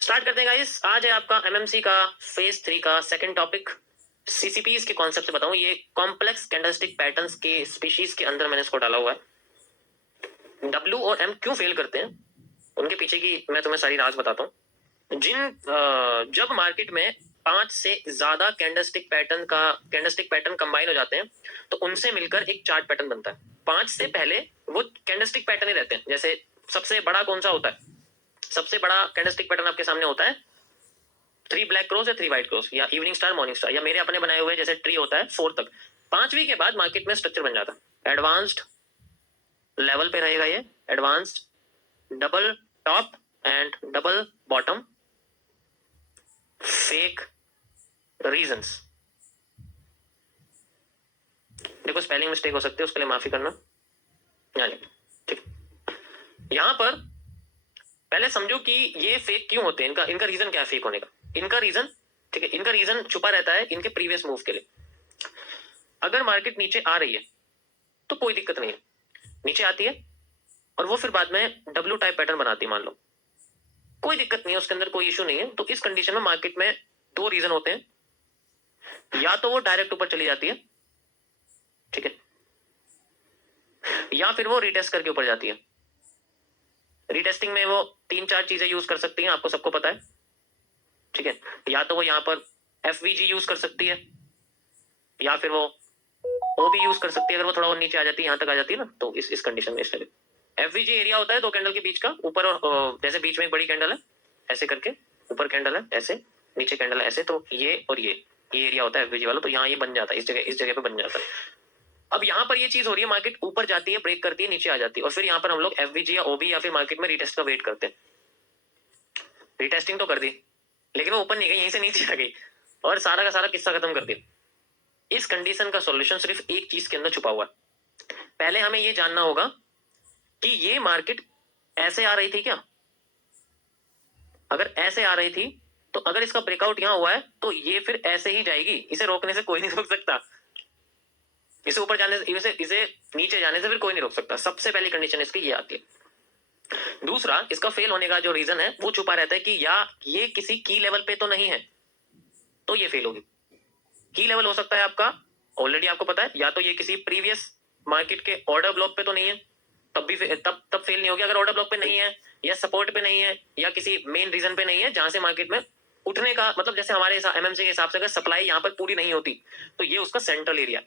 Start करते हैं guys. आज है आपका एमएमसी का फेज 3 का सेकंड टॉपिक। सीसीपीज के कॉन्सेप्ट से बताऊं, ये कॉम्प्लेक्स कैंडलस्टिक पैटर्न्स के स्पीशीज के अंदर मैंने इसको डाला हुआ है। डब्ल्यू और एम क्यों फेल करते हैं, उनके पीछे की मैं तुम्हें सारी राज बताता हूँ। जब मार्केट में 5 से ज्यादा कैंडलस्टिक पैटर्न कंबाइन हो जाते हैं तो उनसे मिलकर एक चार्ट पैटर्न बनता है। 5 से पहले वो कैंडलस्टिक पैटर्न ही रहते हैं। जैसे सबसे बड़ा कौन सा होता है, सबसे बड़ा कैंडलस्टिक पैटर्न आपके सामने होता है 3 ब्लैक क्रोस या 3 व्हाइट क्रोस या इवनिंग स्टार मॉर्निंग स्टार, या मेरे अपने बनाए हुए जैसे ट्री होता है 4 तक। 5वीं के बाद मार्केट में स्ट्रक्चर बन जाता है। एडवांस्ड लेवल पे रहेगा ये, advanced double top and double bottom, fake reasons. देखो स्पेलिंग मिस्टेक हो सकती है, उसके लिए माफी करना। ठीक, यहां पर पहले समझो कि ये फेक क्यों होते हैं, इनका रीजन क्या है फेक होने का। इनका रीजन, ठीक है, इनका रीजन छुपा रहता है इनके प्रीवियस मूव के लिए। अगर मार्केट नीचे आ रही है तो कोई दिक्कत नहीं है, नीचे आती है और वो फिर बाद में डब्ल्यू टाइप पैटर्न बनाती है मान लो, कोई दिक्कत नहीं है, उसके अंदर कोई इशू नहीं है। तो इस कंडीशन में मार्केट में 2 रीजन होते हैं, या तो वो डायरेक्ट ऊपर चली जाती है, ठीक है, या फिर वो रिटेस्ट करके ऊपर जाती है। रिटेस्टिंग में वो 3-4 चीजें यूज कर सकती हैं, आपको सबको पता है, ठीक है। या तो वो यहां पर एफवीजी यूज कर सकती है, या फिर वो ओ भी यूज कर सकती है। अगर वो थोड़ा और नीचे आ जाती है, यहां तक आ जाती है ना, तो इस कंडीशन में इस तरह एफवीजी एरिया होता है 2 कैंडल के बीच का, ऊपर और जैसे बीच में एक बड़ी कैंडल है ऐसे करके, ऊपर कैंडल है ऐसे, नीचे कैंडल है ऐसे, तो ये और ये एरिया होता है एफवीजी वाला। तो यहाँ ये बन जाता है, इस जगह पे बन जाता है। अब यहाँ पर ये चीज हो रही है, मार्केट ऊपर जाती है, ब्रेक करती है, नीचे आ जाती है, और फिर यहाँ पर हम लोग एफवीजी या ओबी या फिर मार्केट में रिटेस्ट का वेट करते हैं। रिटेस्टिंग तो कर दी, लेकिन वो ऊपर नहीं गई, यहीं से नीचे आ गई और सारा का सारा किस्सा खत्म कर दिया। इस कंडीशन का सॉल्यूशन सिर्फ एक चीज के अंदर छुपा हुआ है। पहले हमें ये जानना होगा कि ये मार्केट ऐसे आ रही थी क्या। अगर ऐसे आ रही थी तो अगर इसका ब्रेकआउट यहां हुआ है तो ये फिर ऐसे ही जाएगी, इसे रोकने से कोई नहीं रोक सकता। इसे ऊपर जाने से, इसे नीचे जाने से फिर कोई नहीं रोक सकता। सबसे पहली कंडीशन इसकी ये आती है। दूसरा, इसका फेल होने का जो रीजन है वो छुपा रहता है कि या ये किसी की लेवल पे तो नहीं है, तो ये फेल होगी। की लेवल हो सकता है आपका, ऑलरेडी आपको पता है, या तो ये किसी प्रीवियस मार्केट के ऑर्डर ब्लॉक पे तो नहीं है, तब भी तब फेल नहीं होगी। अगर ऑर्डर ब्लॉक पे नहीं है, या सपोर्ट पे नहीं है, या किसी मेन रीजन पे नहीं है जहां से मार्केट में उठने का मतलब, जैसे हमारे एमएमसी के हिसाब से अगर सप्लाई यहां पर पूरी नहीं होती तो ये उसका सेंट्रल एरिया,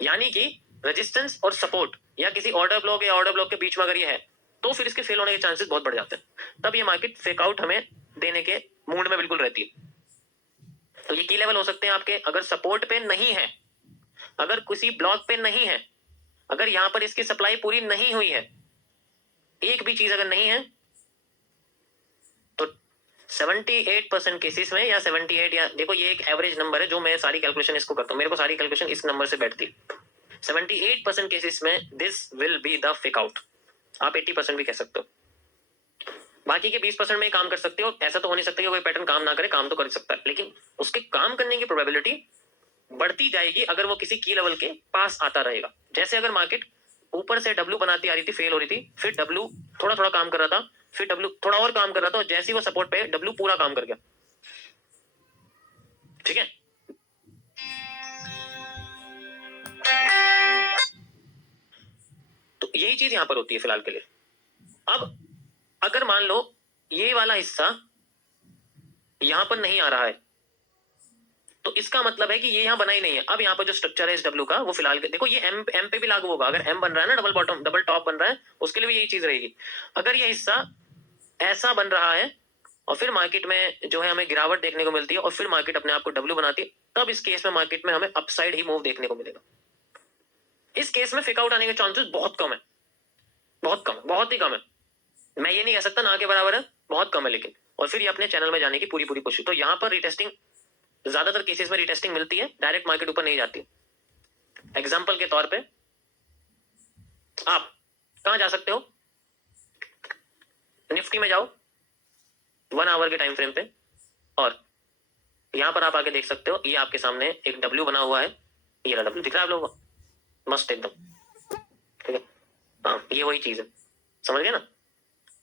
यानी कि रेजिस्टेंस और सपोर्ट या किसी ऑर्डर ब्लॉक या ऑर्डर ब्लॉक के बीच में अगर ये है तो फिर इसके फेल होने के चांसेस बहुत बढ़ जाते हैं। तब ये मार्केट फेकआउट हमें देने के मूड में बिल्कुल रहती है। तो ये की लेवल हो सकते हैं आपके, अगर सपोर्ट पे नहीं है, अगर किसी ब्लॉक पे नहीं है, अगर यहां पर इसकी सप्लाई पूरी नहीं हुई है, एक भी चीज अगर नहीं है, तो 78% केसेस में, या 78, या देखो ये एक एवरेज नंबर है जो मैं सारी कैलकुलेशन इसको करता हूँ, मेरे को सारी कैलकुलेशन इस नंबर से बैठती है। 78% केसेस में this will be the fake out. आप 80% भी कह सकते हो, बाकी के 20% में काम कर सकते हो। ऐसा तो हो नहीं सकता कि कोई पैटर्न काम ना करे, काम तो कर सकता है, लेकिन उसके काम करने की प्रोबेबिलिटी बढ़ती जाएगी अगर वो किसी की लेवल के पास आता रहेगा। जैसे अगर मार्केट ऊपर से डब्ल्यू बनाती आ रही थी, फेल हो रही थी, फिर डब्ल्यू थोड़ा थोड़ा काम कर रहा था, फिर डब्ल्यू थोड़ा और काम कर रहा था, और जैसे ही वो सपोर्ट पे डब्ल्यू पूरा काम कर गया, ठीक है। तो यही चीज यहां पर होती है फिलहाल के लिए। अब अगर मान लो ये वाला हिस्सा यहां पर नहीं आ रहा है, तो इसका मतलब है कि ये यहाँ बना ही नहीं है। अब यहाँ पर जो स्ट्रक्चर है इस डब्ल्यू का, वो फिलहाल देखो ये एम पे भी लागू होगा। अगर एम बन रहा है ना, डबल बॉटम डबल टॉप बन रहा है, उसके लिए भी यही चीज रहेगी। अगर ये हिस्सा ऐसा बन रहा है और फिर मार्केट में जो है हमें गिरावट देखने को मिलती है, और फिर मार्केट अपने आप को डब्ल्यू बनाती है, तब इस केस में मार्केट में हमें अपसाइड ही मूव देखने को मिलेगा। इस केस में फेक आउट आने के चांसेस बहुत कम है, बहुत कम, बहुत ही कम है। मैं ये नहीं कह सकता ना के बराबर है, बहुत कम है, लेकिन और फिर ये अपने चैनल में जाने की पूरी पूरी कोशिश। तो यहाँ पर रिटेस्टिंग, ज्यादातर केसेस में रिटेस्टिंग मिलती है, डायरेक्ट मार्केट ऊपर नहीं जाती। एग्जाम्पल के तौर पे आप कहां जा सकते हो, निफ्टी में जाओ 1 आवर के टाइम फ्रेम पे, और यहां पर आप आके देख सकते हो, ये आपके सामने एक डब्ल्यू बना हुआ है, ये रहा डब्ल्यू, दिख रहा है आप लोगों को, मस्त एकदम, ठीक है। हाँ, ये वही चीज है, समझ गए ना।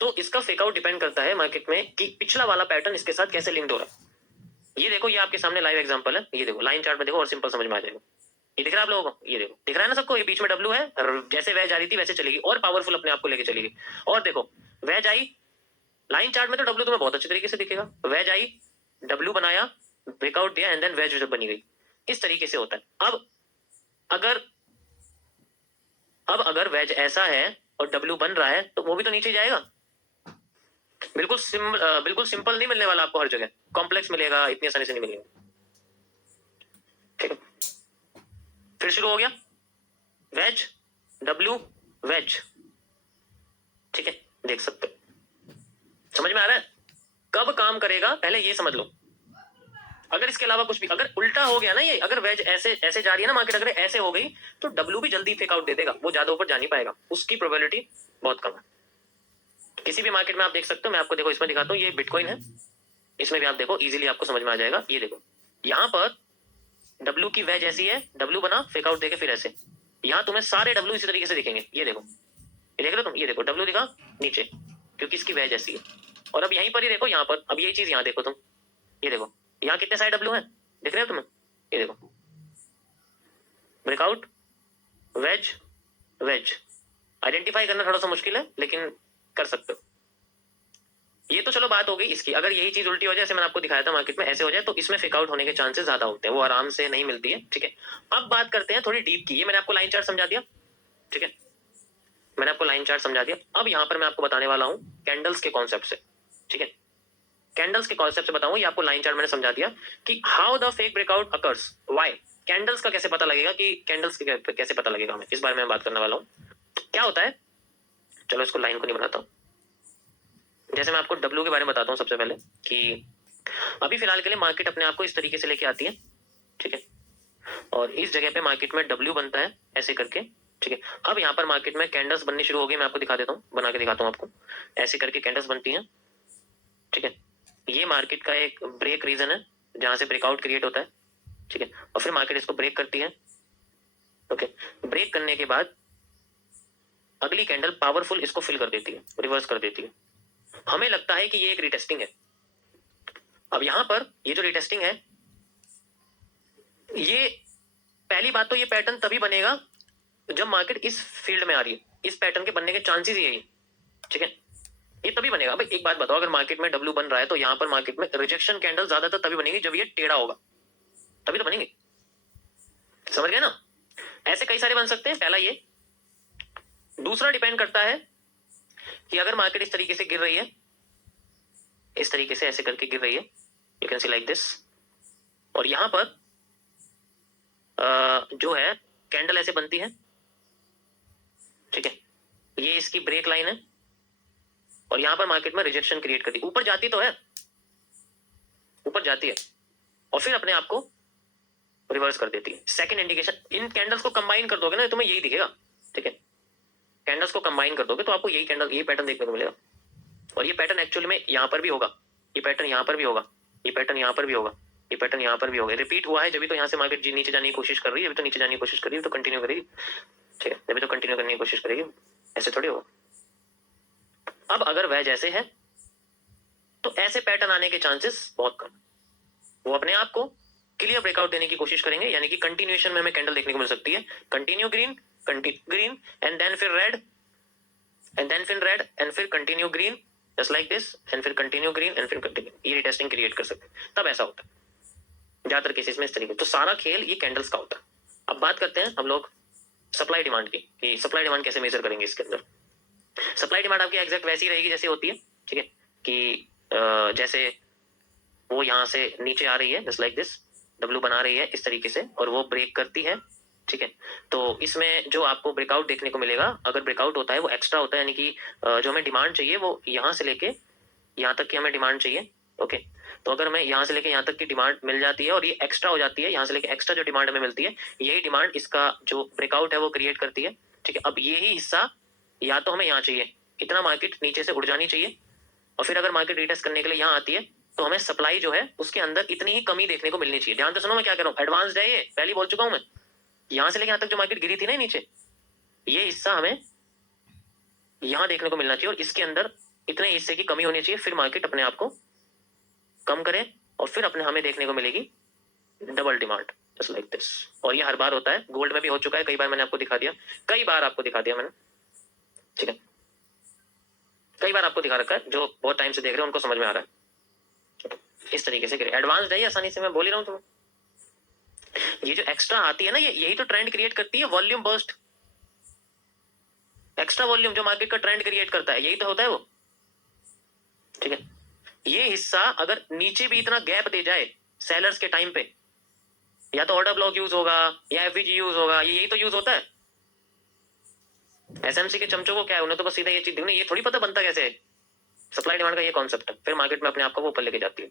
तो इसका फेकआउट डिपेंड करता है मार्केट में कि पिछला वाला पैटर्न इसके साथ कैसे लिंक्ड हो रहा है। ये देखो, ये आपके सामने लाइव एग्जांपल है, ये देखो लाइन चार्ट में देखो और सिंपल समझ में आ जाएगा। ये दिख रहा है आप लोगों को, ये देखो दिख रहा है ना सबको, ये बीच में डब्ल्यू है और जैसे वह जा रही थी वैसे चलेगी और पावरफुल अपने आप को लेके चलेगी। और देखो वह जाई, लाइन चार्ट में तो डब्ल्यू तुम्हें बहुत अच्छे तरीके से दिखेगा, वह जाई, डब्ल्यू बनाया, ब्रेकआउट दिया एंड देन वह जो बनी गई, इस तरीके से होता है। अब अगर वेज ऐसा है और डब्ल्यू बन रहा है तो वो भी तो नीचे जाएगा। बिल्कुल सिंपल नहीं मिलने वाला आपको हर जगह, कॉम्प्लेक्स मिलेगा, इतनी आसानी से नहीं मिलेगा। ठीक है, फिर शुरू हो गया वेज डब्ल्यू वेज। ठीक है, देख सकते हो, समझ में आ रहा है कब काम करेगा, पहले ये समझ लो। अगर इसके अलावा कुछ भी, अगर उल्टा हो गया ना, ये अगर वेज ऐसे ऐसे जा रही है ना मार्केट, अगर ऐसे हो गई तो डब्ल्यू भी जल्दी फेक आउट दे देगा, वो ज्यादा ऊपर जा नहीं पाएगा, उसकी प्रोबेबिलिटी बहुत कम है। किसी भी मार्केट में आप देख सकते हो, मैं आपको देखो इसमें दिखाता हूँ, ये बिटकॉइन है, इसमें भी आप देखो इजीली आपको समझ में आ जाएगा। ये देखो यहाँ पर डब्ल्यू की वेज ऐसी है, डब्ल्यू बना फेक आउट देके फिर ऐसे, यहाँ तुम्हें सारे डब्ल्यू इसी तरीके से दिखेंगे। ये देखो, ये देख रहे हो तुम, ये देखो डब्ल्यू दिखा नीचे क्योंकि इसकी वेज ऐसी है। और अब यहीं पर ही देखो, यहाँ पर अब यही चीज यहाँ देखो तुम, ये देखो यहाँ कितने सारे डब्ल्यू हैं, दिख रहे हो तुम्हें, ये देखो ब्रेकआउट वेज वेज। आइडेंटिफाई करना थोड़ा सा मुश्किल है लेकिन कर सकते हो। ये तो चलो बात हो गई इसकी। अगर यही चीज उल्टी हो जाए, जैसे मैंने आपको दिखाया था मार्केट में ऐसे हो जाए, तो इसमें फेक आउट होने के चांसेस ज्यादा होते हैं, वो आराम से नहीं मिलती है। ठीक है, अब बात करते हैं थोड़ी डीप की। ये मैंने आपको लाइन चार्ट समझा दिया, ठीक है, मैंने आपको लाइन चार्ट समझा दिया। अब यहाँ पर मैं आपको बताने वाला हूँ कैंडल्स के कॉन्सेप्ट से। ठीक है, कैंडल्स के कॉन्सेप्ट से बताऊं, ये आपको लाइन चार्ट मैंने समझा दिया कि how the fake breakout occurs, why. Candles का कैसे पता लगेगा, कि कैंडल्स के कैसे पता लगेगा हमें, इस बारे में बात करने वाला हूँ। क्या होता है, चलो इसको लाइन को नहीं बनाता हूँ। जैसे मैं आपको डब्ल्यू के बारे में बताता हूँ सबसे पहले, कि अभी फिलहाल के लिए मार्केट अपने आप को इस तरीके से लेके आती है। ठीक है, और इस जगह पे मार्केट में डब्ल्यू बनता है ऐसे करके। ठीक है, अब यहाँ पर मार्केट में कैंडल्स बननी शुरू हो गई, मैं आपको दिखा देता हूँ, बना के दिखाता हूँ आपको। ऐसे करके कैंडल्स बनती हैं। ठीक है, ये मार्केट का एक ब्रेक रीजन है जहां से ब्रेकआउट क्रिएट होता है। ठीक है, और फिर मार्केट इसको ब्रेक करती है। ओके, ब्रेक करने के बाद अगली कैंडल पावरफुल इसको फिल कर देती है, रिवर्स कर देती है। हमें लगता है कि ये एक रिटेस्टिंग है। अब यहां पर ये जो रिटेस्टिंग है, ये पहली बात तो ये पैटर्न तभी बनेगा जब मार्केट इस फील्ड में आ रही है, इस पैटर्न के बनने के चांसेस ही यही। ठीक है, ये तभी बनेगा। भाई एक बात बताओ, अगर मार्केट में डब्ल्यू बन रहा है तो यहाँ पर मार्केट में रिजेक्शन कैंडल ज्यादातर तभी बनेगी जब ये टेढ़ा होगा, तभी तो बनेंगे। समझ गए ना, ऐसे कई सारे बन सकते हैं, पहला ये। दूसरा डिपेंड करता है कि अगर मार्केट इस तरीके से गिर रही है, इस तरीके से ऐसे करके गिर रही है, you can see like this, और यहां पर जो है कैंडल ऐसे बनती है। ठीक है, ये इसकी ब्रेक लाइन है और यहां पर मार्केट में रिजेक्शन क्रिएट करती है, ऊपर जाती तो है, ऊपर जाती है और फिर अपने आप को रिवर्स कर देती है। सेकंड इंडिकेशन, इन कैंडल्स को कंबाइन कर दोगे ना, तुम्हें यही दिखेगा। ठीक है, कैंडल्स को कंबाइन कर दोगे तो आपको यही कैंडल, ये पैटर्न देखने को मिलेगा। और ये पैटर्न एक्चुअली में यहाँ पर भी होगा, ये पैटर्न यहाँ पर भी होगा, ये पैटर्न यहाँ पर भी होगा, ये पैटर्न यहाँ पर भी होगा। रिपीट हुआ है जब तो यहाँ से मार्केट नीचे जाने की कोशिश कर रही है, जब तो नीचे जाने की कोशिश कर रही है तो कंटिन्यू करेगी। ठीक है, जब तो कंटिन्यू करने की कोशिश करेगी, ऐसे थोड़ी होगा। अब अगर वह जैसे है तो ऐसे पैटर्न आने के चांसेस बहुत कम, वो अपने आप को क्लियर ब्रेकआउट देने की कोशिश करेंगे, यानी कि कंटिन्यूएशन में हमें कैंडल देखने को मिल सकती है। कंटिन्यू ग्रीन एंड देन फिर रेड एंड देन फिर रेड एंड फिर continue green just like this and फिर कंटिन्यू ग्रीन एंड फिर कंटिन्यू, ये रिटेस्टिंग क्रिएट कर सकते हैं। तब ऐसा होता है ज्यादातर केसेस में इस तरीके। तो सारा खेल ये कैंडल्स का होता है। अब बात करते हैं हम लोग सप्लाई डिमांड की, कि सप्लाई डिमांड कैसे मेजर करेंगे इसके अंदर। सप्लाई डिमांड आपकी एग्जैक्ट वैसी रहेगी जैसे होती है। ठीक है, कि जैसे वो यहाँ से नीचे आ रही है जस्ट लाइक दिस, डब्ल्यू बना रही है इस तरीके से और वो ब्रेक करती है। ठीक है, तो इसमें जो आपको ब्रेकआउट देखने को मिलेगा, अगर ब्रेकआउट होता है वो एक्स्ट्रा होता है, यानी कि जो हमें डिमांड चाहिए वो यहाँ से लेके यहाँ तक की हमें डिमांड चाहिए। ओके, तो अगर हमें यहाँ से लेके यहाँ तक की डिमांड मिल जाती है और ये एक्स्ट्रा हो जाती है, यहाँ से लेके एक्स्ट्रा जो डिमांड हमें मिलती है, यही डिमांड इसका जो ब्रेकआउट है वो क्रिएट करती है। ठीक है, अब यही हिस्सा या तो हमें यहाँ चाहिए, इतना मार्केट नीचे से उड़ जानी चाहिए, और फिर अगर मार्केट रिटेस्ट करने के लिए यहाँ आती है तो हमें सप्लाई जो है उसके अंदर इतनी ही कमी देखने को मिलनी चाहिए। ध्यान से सुनो मैं क्या कर रहा हूँ, एडवांस्ड है ये, पहले बोल चुका हूँ मैं। यहाँ से लेके यहाँ तक जो मार्केट गिरी थी ना नीचे, ये हिस्सा हमें यहाँ देखने को मिलना चाहिए और इसके अंदर इतने हिस्से की कमी होनी चाहिए, फिर मार्केट अपने आप को कम करे और फिर अपने हमें देखने को मिलेगी double demand, just like this. और ये हर बार होता है, गोल्ड में भी हो चुका है, कई बार मैंने आपको दिखा दिया, कई बार आपको दिखा दिया मैंने, ठीक है, कई बार आपको दिखा रखा है, जो बहुत टाइम से देख रहे हैं उनको समझ में आ रहा है। इस तरीके से एडवांस है, आसानी से मैं बोल ही रहा हूँ तुम्हें। ये जो एक्स्ट्रा आती है ना, ये यही तो ट्रेंड क्रिएट करती है, वॉल्यूम बर्स्ट, एक्स्ट्रा वॉल्यूम जो मार्केट का ट्रेंड क्रिएट करता है, यही तो होता है वो, ठीक है। ये हिस्सा अगर नीचे भी इतना गैप दे जाए सेलर्स के टाइम पे, या तो ऑर्डर ब्लॉक यूज होगा या एफवीजी यूज होगा, यही तो यूज होता है। एसएमसी के चमचों को क्या है, उन्हें तो बस सीधा ये चीज देखना, ये थोड़ी पता बनता कैसे है, सप्लाई डिमांड का ये कॉन्सेप्ट है, फिर मार्केट में अपने आप को वो ऊपर लेके जाती है।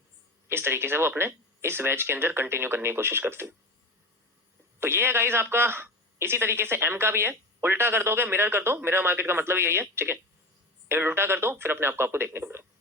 इस तरीके से वो अपने इस वेज के अंदर कंटिन्यू करने की कोशिश करती है। तो ये है गाइस आपका, इसी तरीके से एम का भी है, उल्टा कर दोगे, मिरर कर दो, मिरर मार्केट का मतलब यही है, ठीक है, उल्टा कर दो, फिर अपने आप को आपको देखने को मिलेगा।